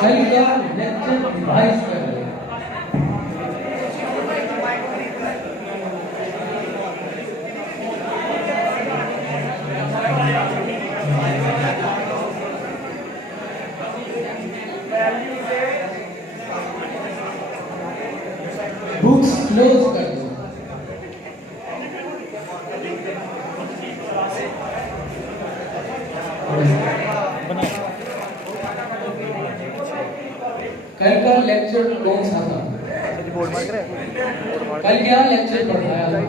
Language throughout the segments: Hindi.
कल का लेक्चर रिवाइज कर लें। बुक्स क्लोज कर दो। कल का लेक्चर कौन सा था? कल क्या लेक्चर पढ़ाया था?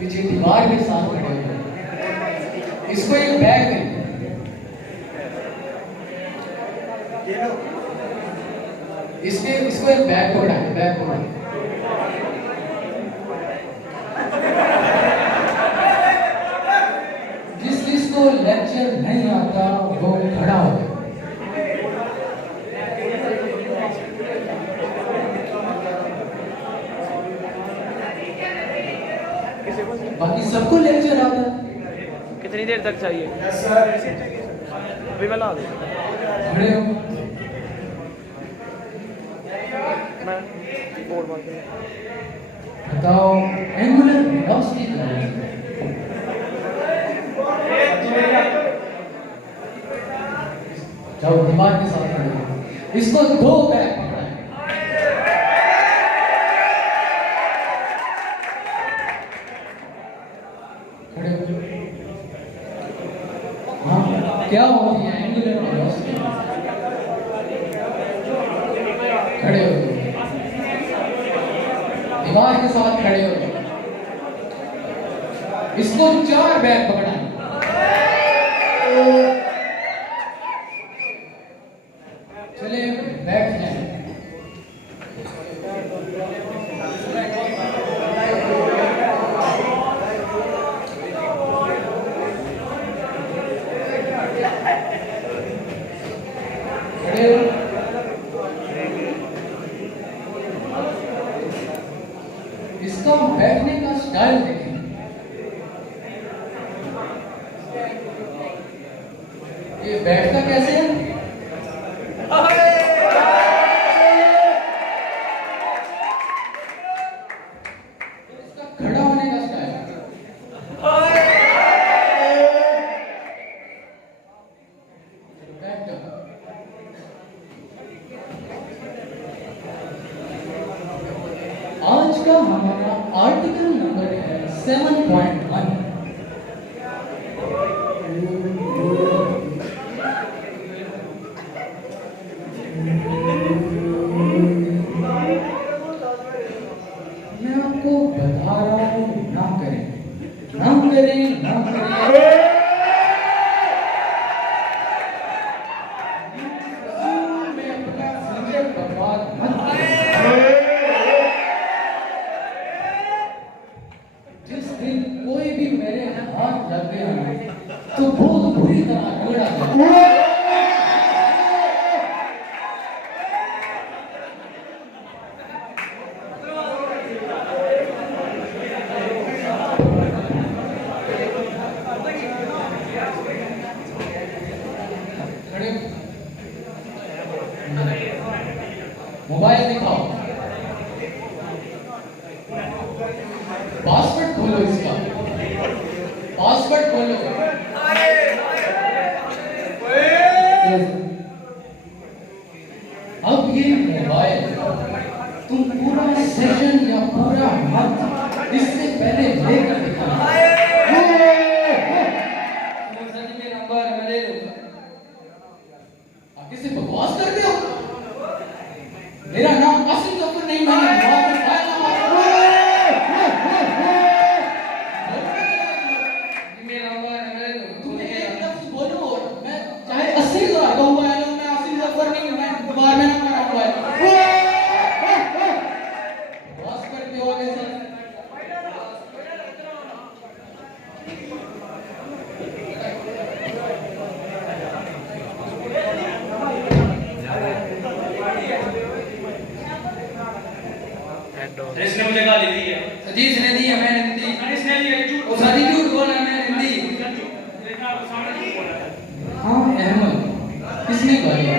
पीछे दीवार के साथ खड़े हो। इसको एक बैग है। इसको एक बैग पकड़ाए, बैग पकड़ाए। जिसको लेक्चर नहीं आता वो खड़ा हो। बाकी सबको लेक्चर आता है। कितनी देर तक चाहिए? अभी मैं ला दूं। खड़े हो। मैं बोर्ड मार के बताओ एंगुलर वेलोसिटी क्या है? जाओ दिमाग के साथ खड़े हो। इसको दो बैग पकड़ाए। खड़े हो। हाँ, क्या होती है एंगुलर वेलोसिटी? खड़े हो। दीवार के साथ खड़े हो। इसको 4 बैग पकड़ाए। चले बैठ जाए। इसका बैठने का स्टाइल देखें। ये बैठता कैसे है? इसका खड़ा होने का स्टाइल। बैठ जाओ। आज का हमारा आर्टिकल नंबर है 7.1। मैं आपको बता रहा हूं, ना करें, ना करें, ना करें। मैं अपना फ्यूचर बर्बाद मत करें। जिस दिन कोई भी मेरे हाथ लग गया तो बहुत बुरी तरह रगड़ा गया। मोबाइल दिखाओ। पासवर्ड खोलो इसका। पासवर्ड खोलो। अब ये मोबाइल तुम पूरा सेशन या पूरा मंथ इससे पहले लेकर दिखाना। नंबर मैं दे दूंगा। आप किसी बकवास करते हो? मेरा नाम आसिम जफर नहीं, मैंने दिमाग में पाया नाम मेरा नंबर तुमने एक लफ्ज बोलो मैं चाहे 80,000 का हुआ है ना, मैं आसिम जफर नहीं, मैं दोबारा में नाम रखा है। बकवास करते हो कैसे? इसने मुझे गाली दी है। जी इसने दी है, मैंने दी। इसने दी है, झूठ वो सारी झूठ बोल रहा है, मैंने दी। देखा आपके सामने झूठ बोल रहा है। हाँ अहमद किसने गाली दी?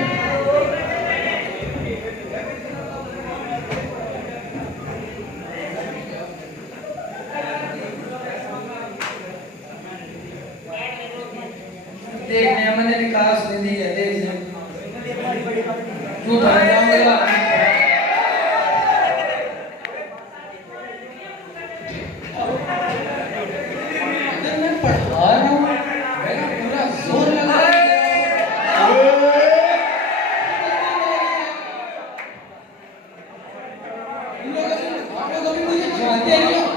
देख अहमद ने लिखा उसने दी है, देख झूठा जाऊंगा। अगर मैं पढ़ा रहा हूँ मेरा पूरा जोर लगा इन लोगों से आप लोग अभी मुझे जानते नहीं हो।